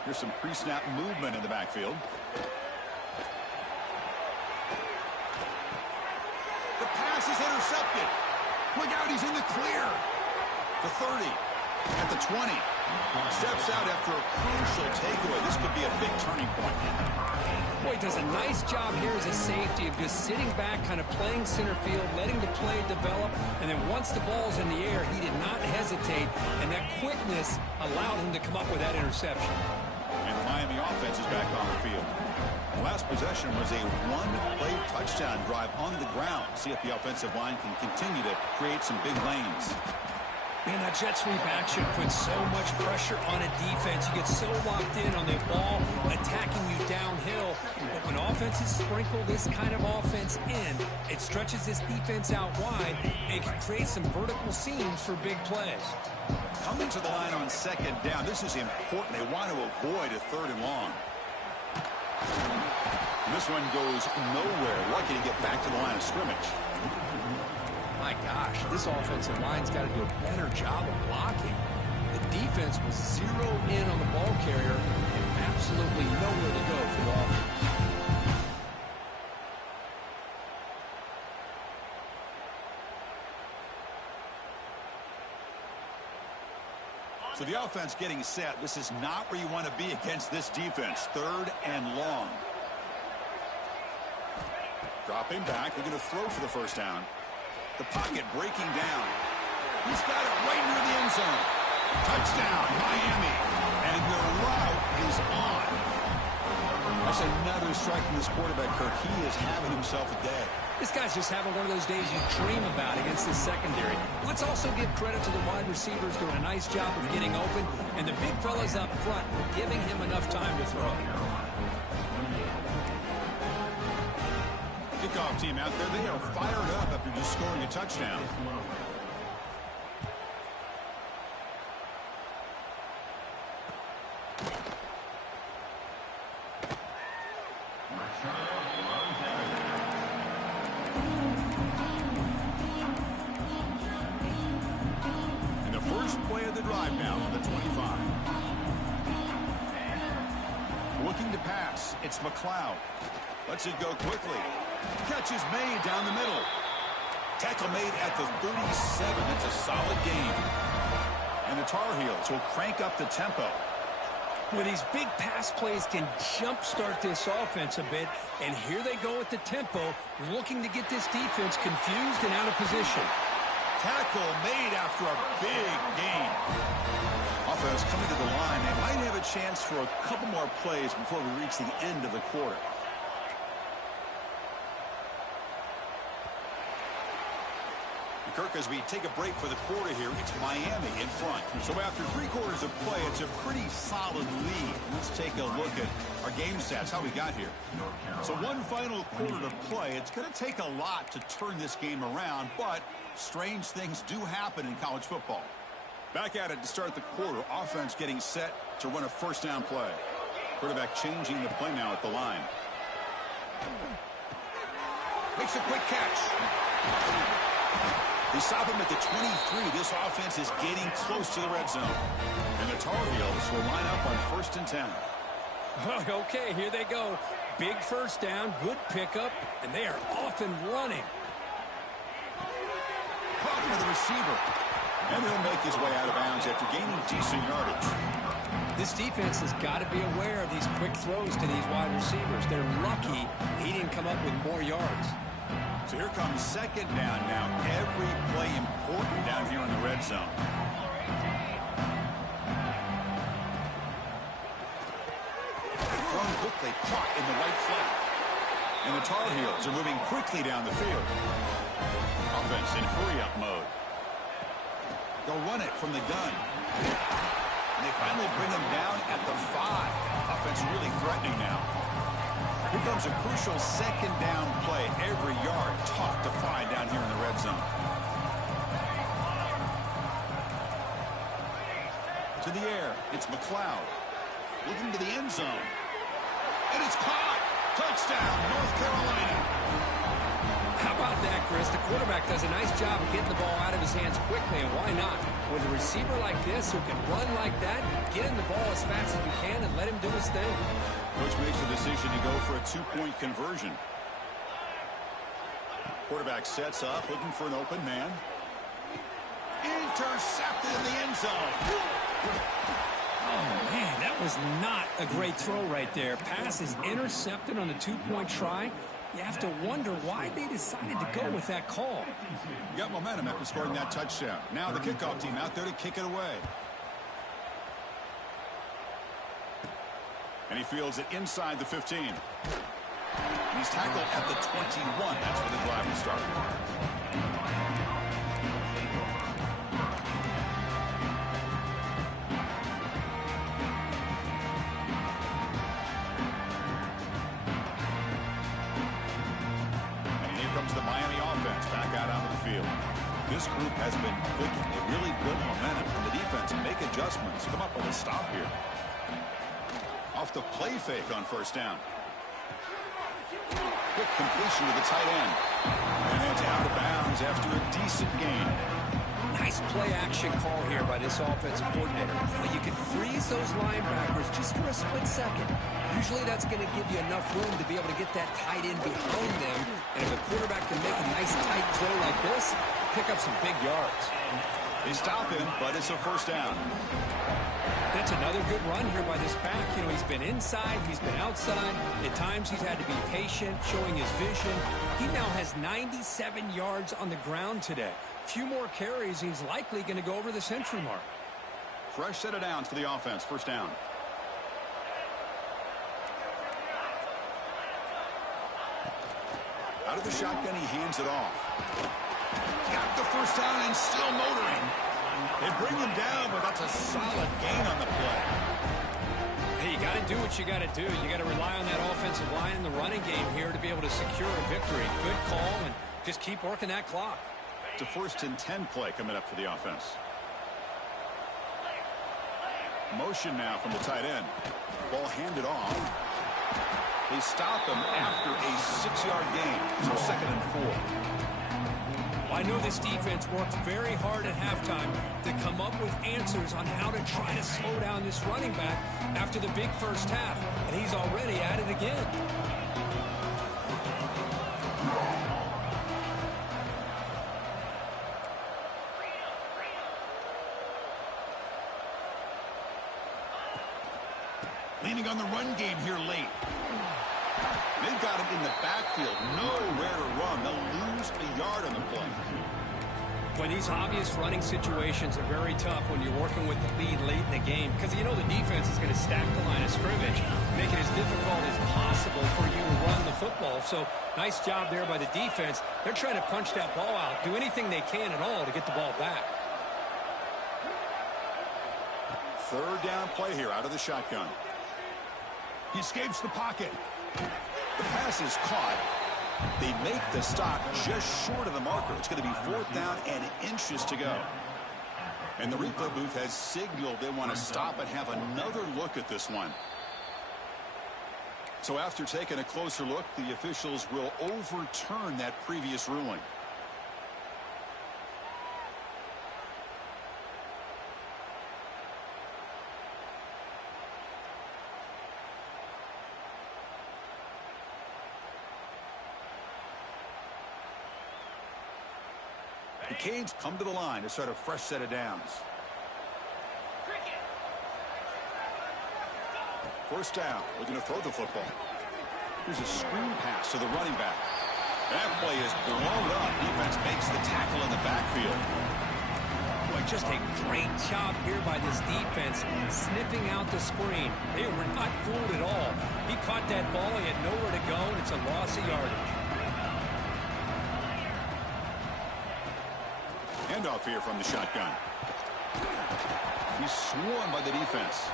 Here's some pre-snap movement in the backfield. The pass is intercepted. Look out, he's in the clear. The 30, at the 20. Steps out after a crucial takeaway. This could be a big turning point. Boy, does a nice job here as a safety of just sitting back, kind of playing center field, letting the play develop, and then once the ball's in the air, he did not hesitate, and that quickness allowed him to come up with that interception. And the Miami offense is back on the field. The last possession was a one-play touchdown drive on the ground. See if the offensive line can continue to create some big lanes. Man, that jet sweep action puts so much pressure on a defense. You get so locked in on the ball attacking you downhill. But when offenses sprinkle this kind of offense in, it stretches this defense out wide and can create some vertical seams for big plays. Coming to the line on second down, this is important. They want to avoid a third and long. And this one goes nowhere. Lucky to get back to the line of scrimmage. My gosh, this offensive line's got to do a better job of blocking. The defense was zeroed in on the ball carrier and absolutely nowhere to go for the offense. So the offense getting set. This is not where you want to be against this defense. Third and long. Dropping back. They're going to throw for the first down. The pocket breaking down. He's got it right near the end zone. Touchdown, Miami. And the route is on. That's another strike from this quarterback, Kirk. He is having himself a day. This guy's just having one of those days you dream about against the secondary. Let's also give credit to the wide receivers doing a nice job of getting open, and the big fellas up front for giving him enough time to throw. Kickoff team out there, they are fired up after just scoring a touchdown. And the first play of the drive now from the 25. Looking to pass, it's McLeod. Lets it go quickly. Catch is made down the middle. Tackle made at the 37. It's a solid gain. And the Tar Heels will crank up the tempo. Well, these big pass plays can jumpstart this offense a bit, and here they go at the tempo, looking to get this defense confused and out of position. Tackle made after a big gain. Offense coming to the line. They might have a chance for a couple more plays before we reach the end of the quarter. Kirk, as we take a break for the quarter here, it's Miami in front. So after 3 quarters of play, it's a pretty solid lead. Let's take a look at our game stats, how we got here. So one final quarter to play. It's going to take a lot to turn this game around, but strange things do happen in college football. Back at it to start the quarter. Offense getting set to run a first down play. Quarterback changing the play now at the line. Makes a quick catch. They stop him at the 23. This offense is getting close to the red zone. And the Tar Heels will line up on 1st and 10. Okay, here they go. Big first down, good pickup, and they are off and running. Talking to the receiver. And he'll make his way out of bounds after gaining decent yardage. This defense has got to be aware of these quick throws to these wide receivers. They're lucky he didn't come up with more yards. So here comes second down now. Every play important down here in the red zone. Thrown quickly, caught in the right flat. And the Tar Heels are moving quickly down the field. Offense in hurry-up mode. They'll run it from the gun. And they finally bring him down at the 5. Offense really threatening now. Here comes a crucial second down play. Every yard tough to find down here in the red zone. To the air, it's McLeod. Looking to the end zone. And it's caught. Touchdown, North Carolina. How about that, Chris? The quarterback does a nice job of getting the ball out of his hands quickly, and why not? With a receiver like this who can run like that, get him the ball as fast as you can and let him do his thing. Coach makes the decision to go for a 2-point conversion. Quarterback sets up, looking for an open man. Intercepted in the end zone. Oh, man, that was not a great throw right there. Pass is intercepted on the 2-point try. You have to wonder why they decided to go with that call. Got momentum after scoring that touchdown. Now the kickoff team out there to kick it away. And he fields it inside the 15. And he's tackled at the 21. That's where the drive will start. The Miami offense back out onto the field. This group has been clicking. They really built momentum, and the defense make adjustments. Come up with a stop here. Off the play fake on first down. Quick completion to the tight end. And it's out of bounds after a decent gain. Nice play action call here by this offensive coordinator. Well, you can freeze those linebackers just for a split second. Usually that's going to give you enough room to be able to get that tight end behind them. And if a quarterback can make a nice tight throw like this, pick up some big yards. They stop him, but it's a first down. That's another good run here by this back. You know, he's been inside, he's been outside. At times he's had to be patient, showing his vision. He now has 97 yards on the ground today. Few more carries, he's likely going to go over the century mark. Fresh set of downs for the offense. First down. Out of the shotgun, he hands it off. Got the first down and still motoring. They bring him down, but that's a solid gain on the play. Hey, you got to do what you got to do. You got to rely on that offensive line in the running game here to be able to secure a victory. Good call, and just keep working that clock. It's a 1st and 10 play coming up for the offense. Motion now from the tight end. Ball handed off. They stop him after a 6-yard gain. So 2nd and 4. I know this defense worked very hard at halftime to come up with answers on how to try to slow down this running back after the big first half. And he's already at it again. Leaning on the run game here late. They've got him in the backfield. Nowhere to run. They'll lose a yard on the play. Well, these obvious running situations are very tough when you're working with the lead late in the game because you know the defense is going to stack the line of scrimmage, make it as difficult as possible for you to run the football. So nice job there by the defense. They're trying to punch that ball out, do anything they can at all to get the ball back. 3rd down play here out of the shotgun. He escapes the pocket. The pass is caught. They make the stop just short of the marker. It's going to be 4th down and inches to go. And the replay booth has signaled they want to stop and have another look at this one. So after taking a closer look, the officials will overturn that previous ruling. The Canes come to the line to start a fresh set of downs. first down, looking to throw the football. Here's a screen pass to the running back. That play is blown up. Defense makes the tackle in the backfield. Boy, just a great job here by this defense, sniffing out the screen. They were not fooled at all. He caught that ball. He had nowhere to go, and it's a loss of yardage. Handoff here from the shotgun. He's swarmed by the defense.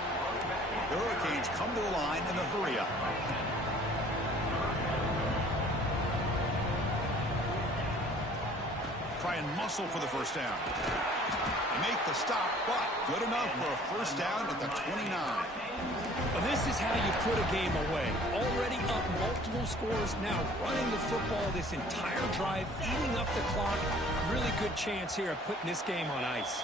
The Hurricanes come to the line in a hurry-up. Try and muscle for the first down. They make the stop, but good enough for a first down at the 29. Well, this is how you put a game away. Already up multiple scores, now running the football this entire drive, eating up the clock. Really good chance here of putting this game on ice.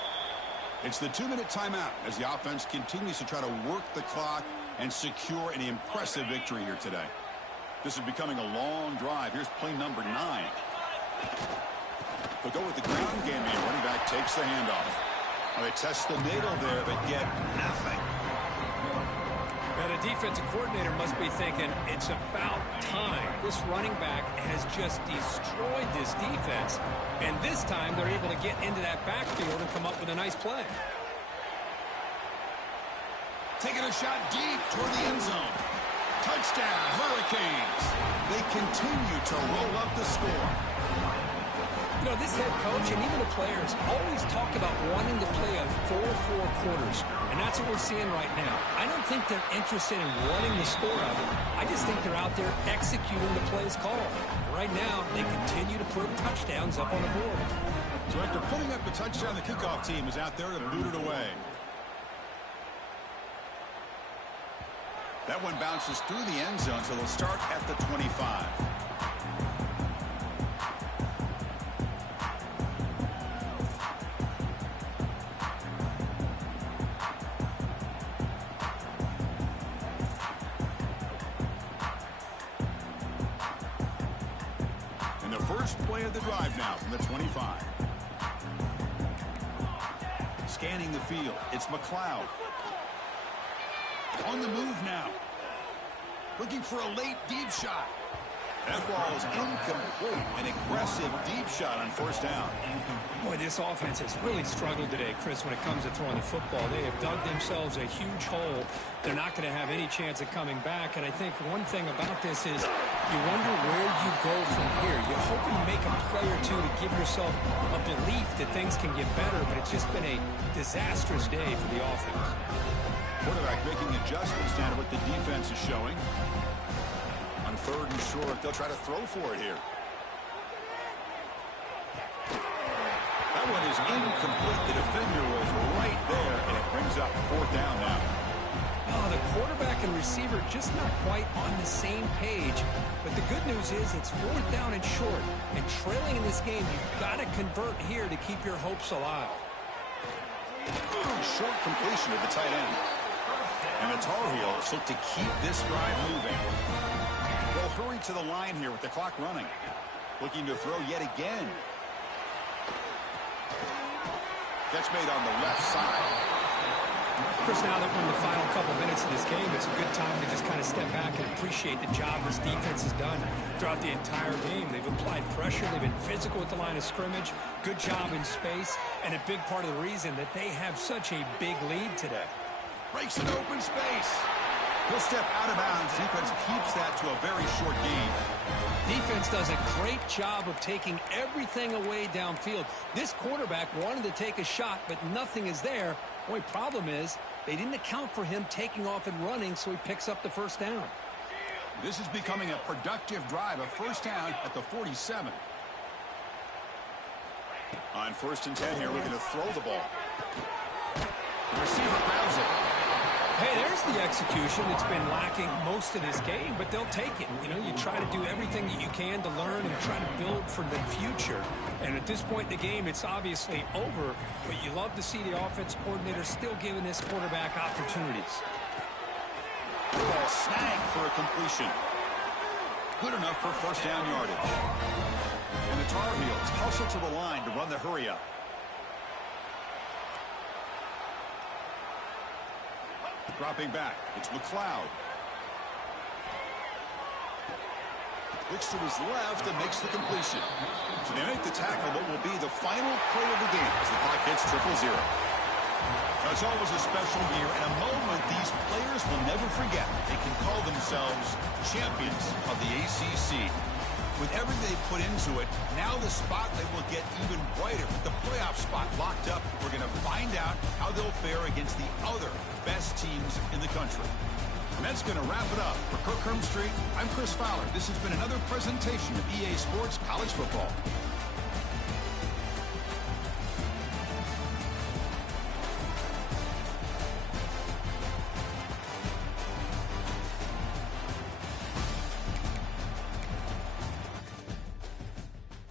It's the 2-minute timeout as the offense continues to try to work the clock and secure an impressive victory here today. This is becoming a long drive. Here's play number 9. They'll go with the ground game here. Running back takes the handoff. Well, they test the middle there, but get nothing. Now, the defensive coordinator must be thinking, it's about time. This running back has just destroyed this defense, and this time they're able to get into that backfield and come up with a nice play. Taking a shot deep toward the end zone. Touchdown, Hurricanes. They continue to roll up the score. You know, this head coach and even the players always talk about wanting to play a 4-4 quarters, and that's what we're seeing right now. I don't think they're interested in running the score out of it. I just think they're out there executing the plays called. Right now, they continue to put touchdowns up on the board. So after putting up the touchdown, the kickoff team is out there to boot it away. That one bounces through the end zone, so they'll start at the 25. First play of the drive now from the 25. Scanning the field, it's McLeod. On the move now. Looking for a late deep shot. That ball is incomplete. An aggressive deep shot on first down. Boy, this offense has really struggled today, Chris, when it comes to throwing the football. They have dug themselves a huge hole. They're not going to have any chance of coming back. And I think one thing about this is you wonder where you go from here. You're hoping to make a play or two to give yourself a belief that things can get better, but it's just been a disastrous day for the offense. Quarterback making adjustments down to what the defense is showing. On 3rd and short, they'll try to throw for it here. That one is incomplete. The defender was right there, and it brings up 4th down now. Oh, the quarterback and receiver just not quite on the same page. But the good news is it's 4th down and short. And trailing in this game, you've got to convert here to keep your hopes alive. Short completion of the tight end. And the Tar Heels look to keep this drive moving. They'll hurry to the line here with the clock running. Looking to throw yet again. That's made on the left side. Chris, now that we're in the final couple minutes of this game, it's a good time to just kind of step back and appreciate the job this defense has done throughout the entire game. They've applied pressure. They've been physical at the line of scrimmage. Good job in space. And a big part of the reason that they have such a big lead today. Breaks an open space. He'll step out of bounds. Defense keeps that to a very short gain. Defense does a great job of taking everything away downfield. This quarterback wanted to take a shot, but nothing is there. The only problem is they didn't account for him taking off and running, so he picks up the first down. This is becoming a productive drive. A first down at the 47. On 1st and 10 here, looking to throw the ball. The receiver grabs it. Hey, there's the execution. It's been lacking most of this game, but they'll take it. You know, you try to do everything that you can to learn and try to build for the future. And at this point in the game, it's obviously over, but you love to see the offense coordinator still giving this quarterback opportunities. Ball snagged for a completion. Good enough for first down yardage. And the Tar Heels hustle to the line to run the hurry-up. Dropping back, it's McLeod. looks to his left and makes the completion. So they make the tackle, what will be the final play of the game as the clock hits 0-0. Now, it's always a special year and a moment these players will never forget. They can call themselves champions of the ACC. With everything they put into it, now the spotlight will get even brighter. With the playoff spot locked up, we're going to find out how they'll fare against the other best teams in the country. And that's going to wrap it up. For Kirk Street, I'm Chris Fowler. This has been another presentation of EA Sports College Football.